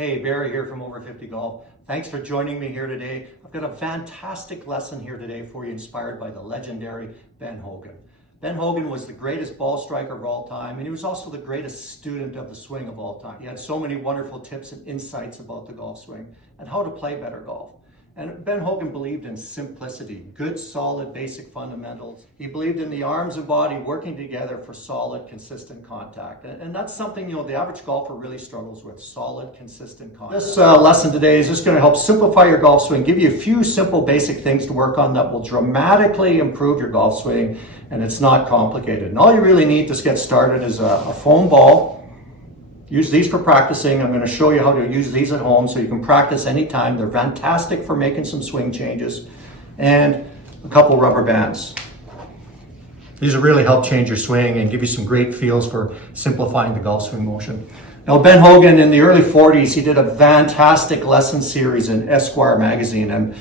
Hey, Barry here from Over 50 Golf. Thanks for joining me here today. I've got a fantastic lesson here today for you, inspired by the legendary Ben Hogan. Ben Hogan was the greatest ball striker of all time, and he was also the greatest student of the swing of all time. He had so many wonderful tips and insights about the golf swing and how to play better golf. And Ben Hogan believed in simplicity, good, solid, basic fundamentals. He believed in the arms and body working together for solid, consistent contact. And that's something, the average golfer really struggles with, solid, consistent contact. This lesson today is just going to help simplify your golf swing, give you a few simple, basic things to work on that will dramatically improve your golf swing, and it's not complicated. And all you really need to get started is a foam ball. Use these for practicing. I'm going to show you how to use these at home so you can practice anytime. They're fantastic for making some swing changes. And a couple rubber bands. These will really help change your swing and give you some great feels for simplifying the golf swing motion. Now, Ben Hogan, in the early 40s, he did a fantastic lesson series in Esquire magazine. And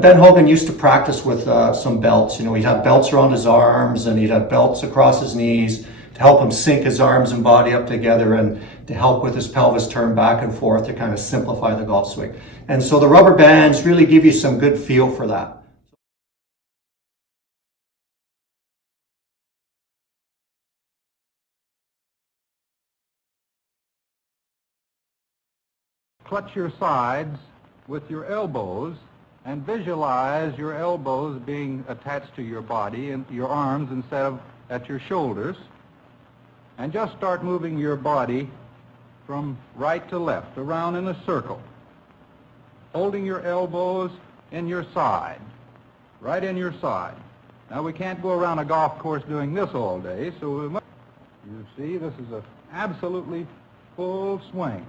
Ben Hogan used to practice with some belts. He'd have belts around his arms and he'd have belts across his knees to help him sink his arms and body up together and to help with his pelvis turn back and forth to kind of simplify the golf swing. And so the rubber bands really give you some good feel for that. Clutch your sides with your elbows and visualize your elbows being attached to your body and your arms instead of at your shoulders. And just start moving your body from right to left, around in a circle, holding your elbows in your side, right in your side. Now, we can't go around a golf course doing this all day, so we must, you see, this is an absolutely full swing.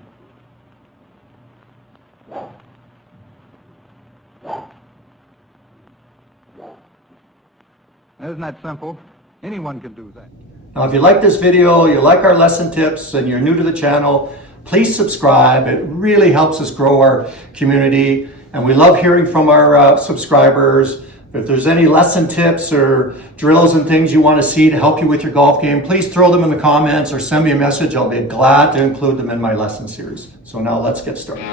Isn't that simple? Anyone can do that. Now, if you like this video, you like our lesson tips, and you're new to the channel, please subscribe. It really helps us grow our community, and we love hearing from our subscribers. If there's any lesson tips or drills and things you want to see to help you with your golf game, please throw them in the comments or send me a message. I'll be glad to include them in my lesson series. So now let's get started.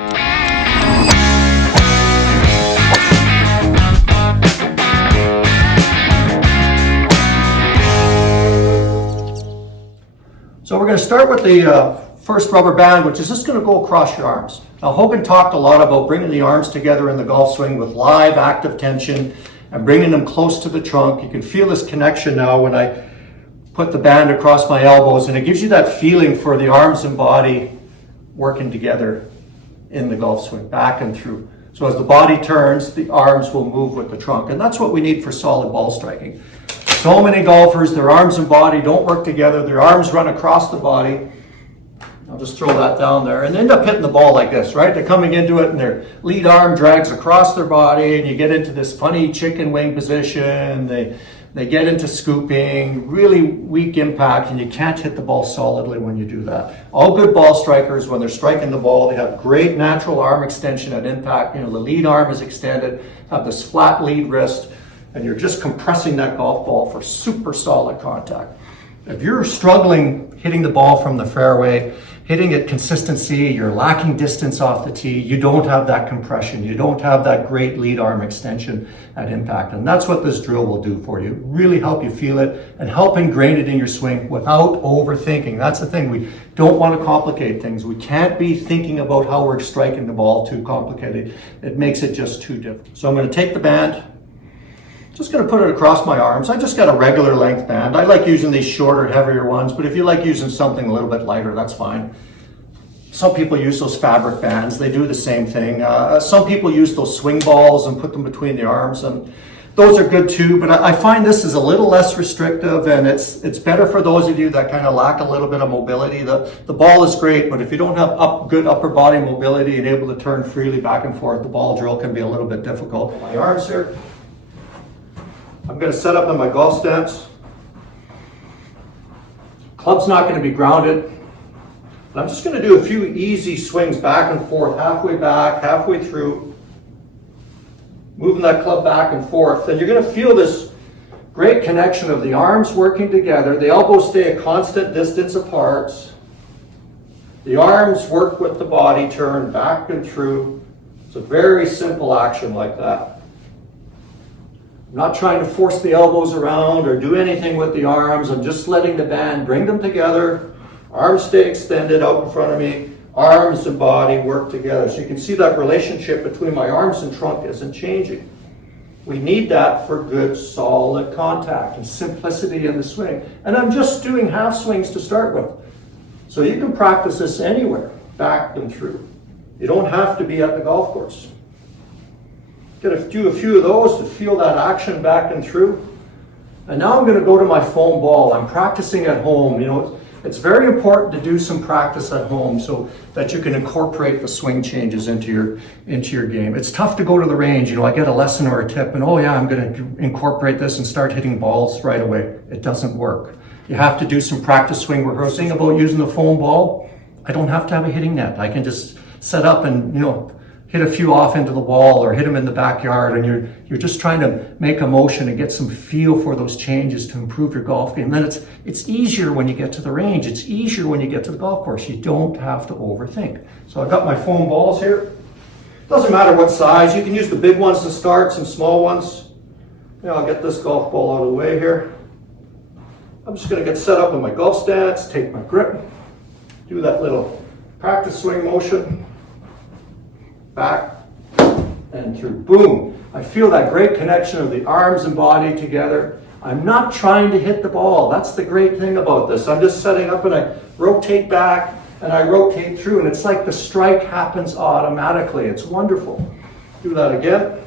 So we're going to start with the first rubber band, which is just going to go across your arms. Now, Hogan talked a lot about bringing the arms together in the golf swing with live, active tension and bringing them close to the trunk. You can feel this connection now when I put the band across my elbows, and it gives you that feeling for the arms and body working together in the golf swing, back and through. So as the body turns, the arms will move with the trunk, and that's what we need for solid ball striking. So many golfers, their arms and body don't work together. Their arms run across the body. I'll just throw that down there. And they end up hitting the ball like this, right? They're coming into it and their lead arm drags across their body and you get into this funny chicken wing position. They get into scooping, really weak impact, and you can't hit the ball solidly when you do that. All good ball strikers, when they're striking the ball, they have great natural arm extension at impact. The lead arm is extended, have this flat lead wrist, and you're just compressing that golf ball for super solid contact. If you're struggling hitting the ball from the fairway, hitting at consistency, you're lacking distance off the tee, you don't have that compression, you don't have that great lead arm extension at impact. And that's what this drill will do for you. Really help you feel it and help ingrain it in your swing without overthinking. That's the thing. We don't want to complicate things. We can't be thinking about how we're striking the ball too complicated. It makes it just too difficult. So I'm going to take the band, just going to put it across my arms. I just got a regular length band. I like using these shorter, heavier ones, but if you like using something a little bit lighter, that's fine. Some people use those fabric bands. They do the same thing. Some people use those swing balls and put them between the arms, and those are good too, but I find this is a little less restrictive, and it's better for those of you that kind of lack a little bit of mobility. The ball is great, but if you don't have good upper body mobility and able to turn freely back and forth, the ball drill can be a little bit difficult. My arms here. I'm going to set up in my golf stance. Club's not going to be grounded. And I'm just going to do a few easy swings back and forth, halfway back, halfway through, moving that club back and forth. And you're going to feel this great connection of the arms working together. The elbows stay a constant distance apart. The arms work with the body, turn back and through. It's a very simple action like that. I'm not trying to force the elbows around or do anything with the arms. I'm just letting the band bring them together. Arms stay extended out in front of me. Arms and body work together. So you can see that relationship between my arms and trunk isn't changing. We need that for good, solid contact and simplicity in the swing. And I'm just doing half swings to start with. So you can practice this anywhere, back and through. You don't have to be at the golf course. Got to do a few of those to feel that action back and through. And now I'm going to go to my foam ball. I'm practicing at home. You know, it's very important to do some practice at home so that you can incorporate the swing changes into your game. It's tough to go to the range. You know, I get a lesson or a tip and, oh yeah, I'm going to incorporate this and start hitting balls right away. It doesn't work. You have to do some practice swing rehearsing about using the foam ball. I don't have to have a hitting net. I can just set up and, you know, hit a few off into the wall or hit them in the backyard, and you're just trying to make a motion and get some feel for those changes to improve your golf game. And then it's easier when you get to the range. It's easier when you get to the golf course. You don't have to overthink. So I've got my foam balls here. Doesn't matter what size. You can use the big ones to start, some small ones. You know, I'll get this golf ball out of the way here. I'm just going to get set up in my golf stance, take my grip, do that little practice swing motion. Back and through, boom. I feel that great connection of the arms and body together. I'm not trying to hit the ball. That's the great thing about this. I'm just setting up and I rotate back and I rotate through, and it's like the strike happens automatically. It's wonderful. Do that again.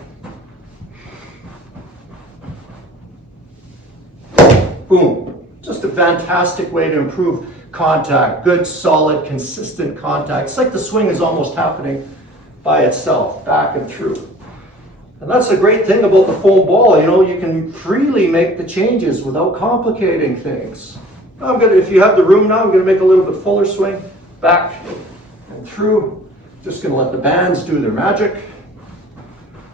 Boom. Just a fantastic way to improve contact. Good, solid, consistent contact. It's like the swing is almost happening by itself, back and through. And that's the great thing about the foam ball. You know, you can freely make the changes without complicating things. If you have the room now, I'm going to make a little bit fuller swing, back and through. Just going to let the bands do their magic.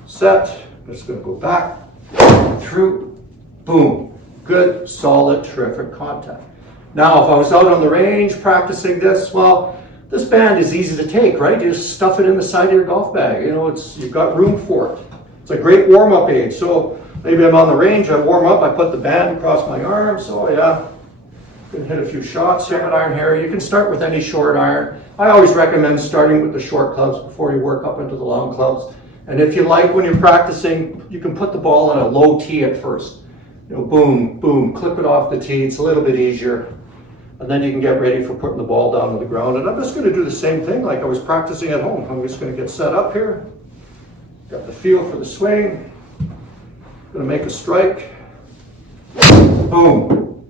Set. I'm just going to go back and through. Boom. Good, solid, terrific contact. Now, if I was out on the range practicing this, well, this band is easy to take, right? You just stuff it in the side of your golf bag. You know, you've got room for it. It's a great warm-up aid. So maybe I'm on the range, I warm up, I put the band across my arms. Oh yeah, you can hit a few shots. 7-iron here. You can start with any short iron. I always recommend starting with the short clubs before you work up into the long clubs. And if you like, when you're practicing, you can put the ball on a low tee at first. You know, boom, boom, clip it off the tee. It's a little bit easier. And then you can get ready for putting the ball down to the ground. And I'm just going to do the same thing like I was practicing at home. I'm just going to get set up here. Got the feel for the swing. Going to make a strike. Boom.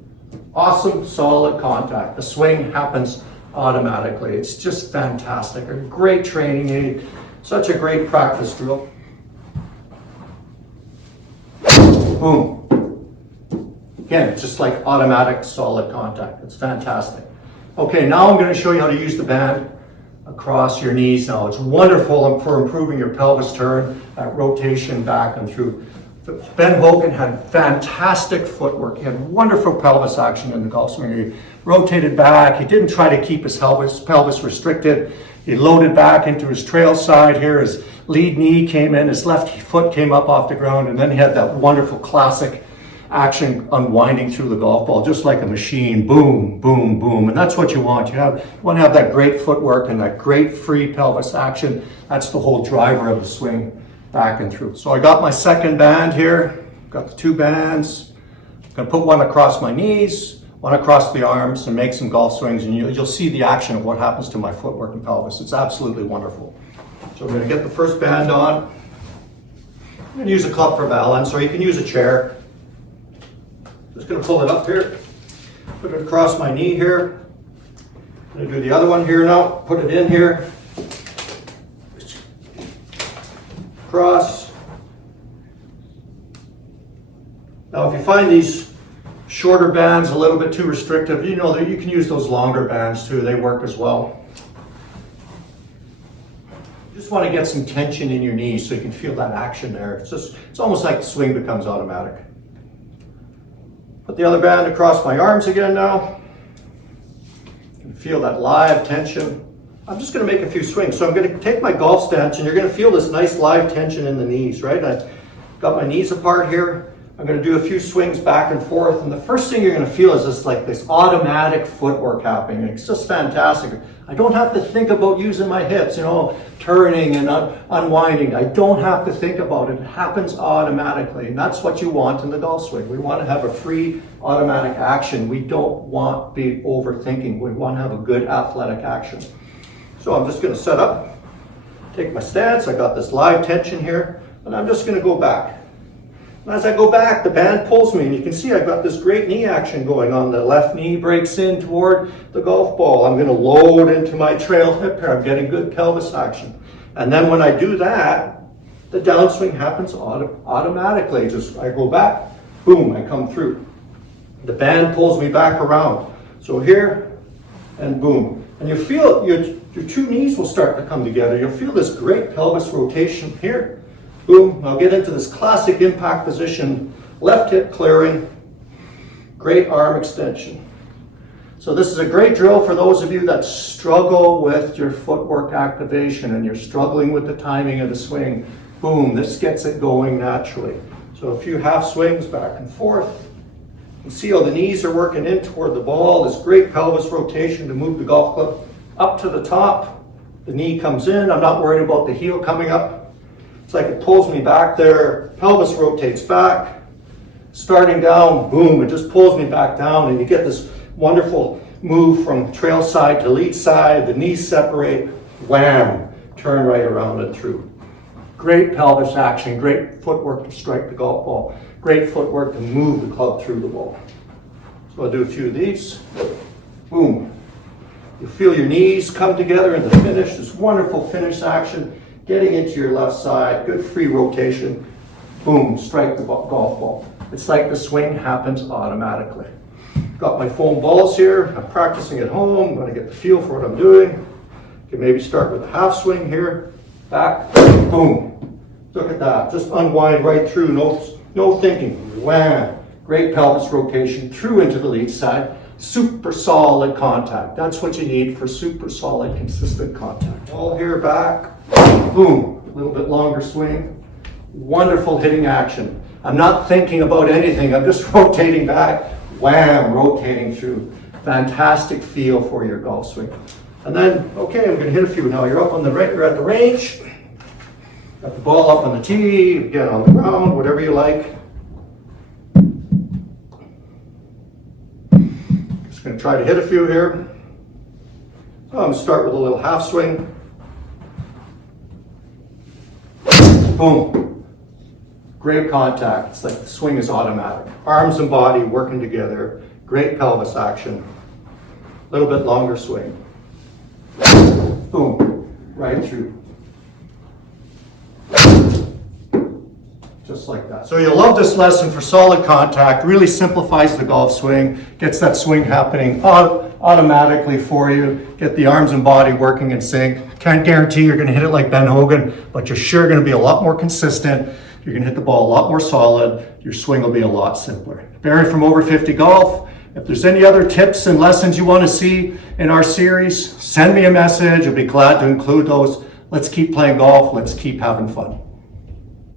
Awesome, solid contact. The swing happens automatically. It's just fantastic. A great training aid. Such a great practice drill. Boom. Again, it's just like automatic, solid contact. It's fantastic. Okay, now I'm going to show you how to use the band across your knees now. It's wonderful for improving your pelvis turn, that rotation back and through. Ben Hogan had fantastic footwork. He had wonderful pelvis action in the golf swing. He rotated back. He didn't try to keep his pelvis restricted. He loaded back into his trail side here. His lead knee came in. His left foot came up off the ground. And then he had that wonderful classic action unwinding through the golf ball, just like a machine. Boom, boom, boom. And that's what you want. You want to have that great footwork and that great free pelvis action. That's the whole driver of the swing, back and through. So I got my second band here. Got the two bands. I'm going to put one across my knees, one across the arms, and make some golf swings. And you'll see the action of what happens to my footwork and pelvis. It's absolutely wonderful. So we're going to get the first band on. I'm going to use a club for balance, or you can use a chair. Just going to pull it up here, put it across my knee here. I'm going to do the other one here now, put it in here, cross. Now if you find these shorter bands a little bit too restrictive, you know that you can use those longer bands too, they work as well. You just want to get some tension in your knees so you can feel that action there. It's almost like the swing becomes automatic. Put the other band across my arms again now. You can feel that live tension. I'm just going to make a few swings. So I'm going to take my golf stance, and you're going to feel this nice live tension in the knees, right? I've got my knees apart here. I'm going to do a few swings back and forth, and the first thing you're going to feel is this automatic footwork happening. It's just fantastic. I don't have to think about using my hips, turning and unwinding. I don't have to think about it. It happens automatically, and that's what you want in the golf swing. We want to have a free automatic action. We don't want to be overthinking. We want to have a good athletic action. So I'm just going to set up, take my stance. I got this live tension here, and I'm just going to go back. And as I go back, the band pulls me, and you can see I've got this great knee action going on. The left knee breaks in toward the golf ball. I'm going to load into my trail hip here. I'm getting good pelvis action. And then when I do that, the downswing happens automatically. I go back, boom, I come through. The band pulls me back around. So here, and boom. And you feel your two knees will start to come together. You'll feel this great pelvis rotation here. Boom, I'll get into this classic impact position, left hip clearing, great arm extension. So this is a great drill for those of you that struggle with your footwork activation and you're struggling with the timing of the swing. Boom, this gets it going naturally. So a few half swings back and forth. You can see how the knees are working in toward the ball, this great pelvis rotation to move the golf club up to the top. The knee comes in, I'm not worried about the heel coming up. It's like it pulls me back there, pelvis rotates back, starting down, boom, it just pulls me back down, and you get this wonderful move from trail side to lead side, the knees separate, wham, turn right around and through. Great pelvis action, great footwork to strike the golf ball, great footwork to move the club through the ball. So I'll do a few of these, boom. You feel your knees come together in the finish, this wonderful finish action. Getting into your left side, good free rotation, boom, strike the golf ball. It's like the swing happens automatically. Got my foam balls here, I'm practicing at home, I'm going to get the feel for what I'm doing. You can maybe start with a half swing here, back, boom. Look at that, just unwind right through, no thinking, wham. Great pelvis rotation through into the lead side, super solid contact. That's what you need for super solid, consistent contact. All here, back. Boom, a little bit longer swing. Wonderful hitting action. I'm not thinking about anything. I'm just rotating back, wham, rotating through. Fantastic feel for your golf swing. And then, okay, I'm going to hit a few now. You're up on the you're at the range. Got the ball up on the tee, again on the ground, whatever you like. Just going to try to hit a few here. So I'm going to start with a little half swing. Boom. Great contact. It's like the swing is automatic. Arms and body working together. Great pelvis action. A little bit longer swing. Boom. Right through. Just like that. So you'll love this lesson for solid contact. Really simplifies the golf swing. Gets that swing happening automatically for you. Get the arms and body working in sync. Can't guarantee you're going to hit it like Ben Hogan, but you're sure going to be a lot more consistent. You're going to hit the ball a lot more solid. Your swing will be a lot simpler. Barry from Over 50 Golf. If there's any other tips and lessons you want to see in our series, send me a message. I'll be glad to include those. Let's keep playing golf. Let's keep having fun.